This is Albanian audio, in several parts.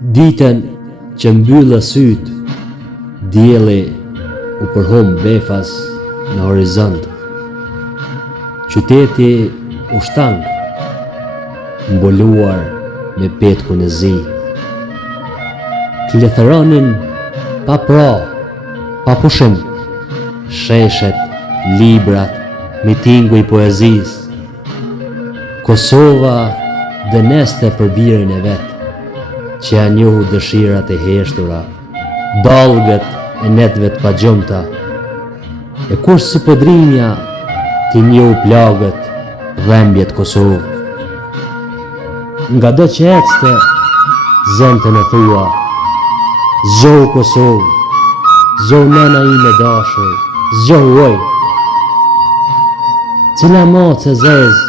Ditën që mbyllë syt, dielli u përhum befas në horizont. Qyteti u shtang, mbuluar me petkun e zi. Kletëronin pa pra, pa pushim, sheshet, librat, mitingu i poezis. Kosova dëneste për birin e vetë, që ja njohu dëshirat e heshtura, dalgët e netëve të pagjumta, e kur si podrimja ti njohu plagët, dhembjet Kosovë. Nga do që ecte, zëntën e thua, zgjohu Kosovë, zgjohu nëna ime dashur, zgjohu oj. Cila macë e zezë,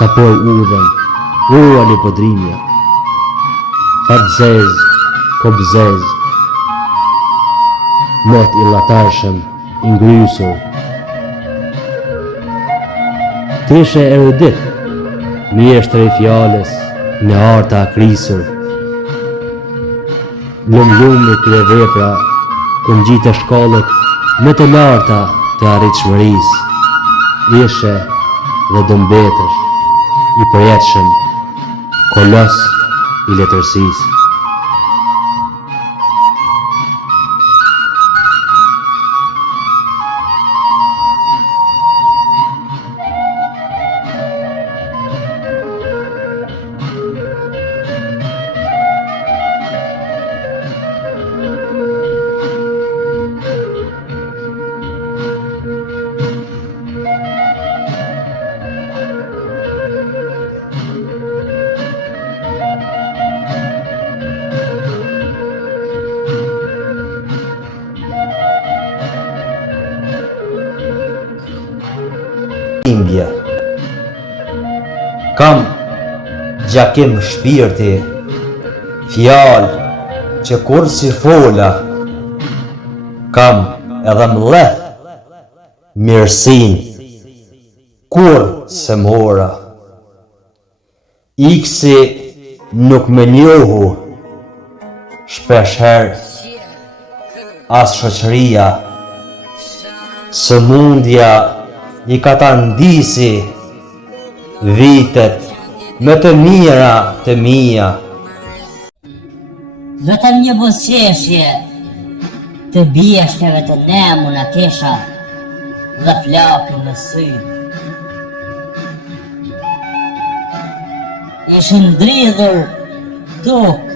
ta poj udhen, uali podrimja. Fat zez, kop zez, mot i latarshëm, i ngrysur. Tishe erudit, mjeshtër i fjales, në arta akrisur. Lum-lumi kre vepra, ku ngjite shkallët me të larta të arritshmërisë. Ishe dhe dëmbetesh, i përjetshëm, kolos i letërsisë. Imbje. Kam gjakim shpirti, fjalë që kur si fola, kam edhe mleth mirësin, kur se mora. Iksi nuk me njohu, shpesher as shoqëria, sëmundja i ka ta ndisi vitet me të mira të mia. Vetëm një buzëqeshje të bjeshtjeve të nemu në kesha dhe flakën në sy. Ishin ndridhur tokë,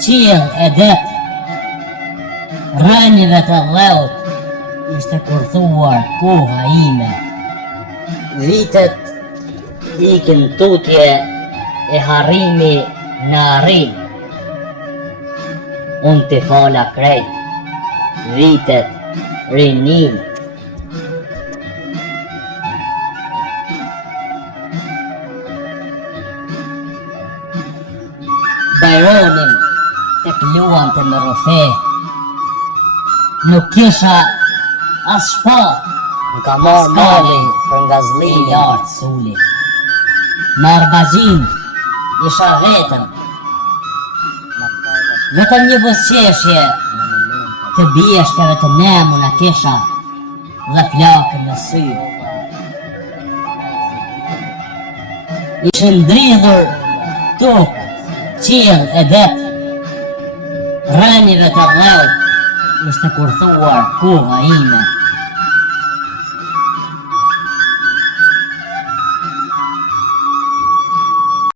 qiell e det, rënive të dheut ishte kurthuar koha ime. Vitet ikin tutje e harrimi në arrim. Unë të fala krejt, vitet rinim. Bajronin të kluan të më rëfe, nuk kisha as shpa. Më ka marrë mali për nga zlimi lartë suli. Në Arbazhin isha vetëm. Vetëm një buzëqeshje të bjeshtjeve të nemu në kesha dhe flakën në sy. Ishin ndridhur tokë, qiell e det, rënive të dheut ishte kurthuar koha ime.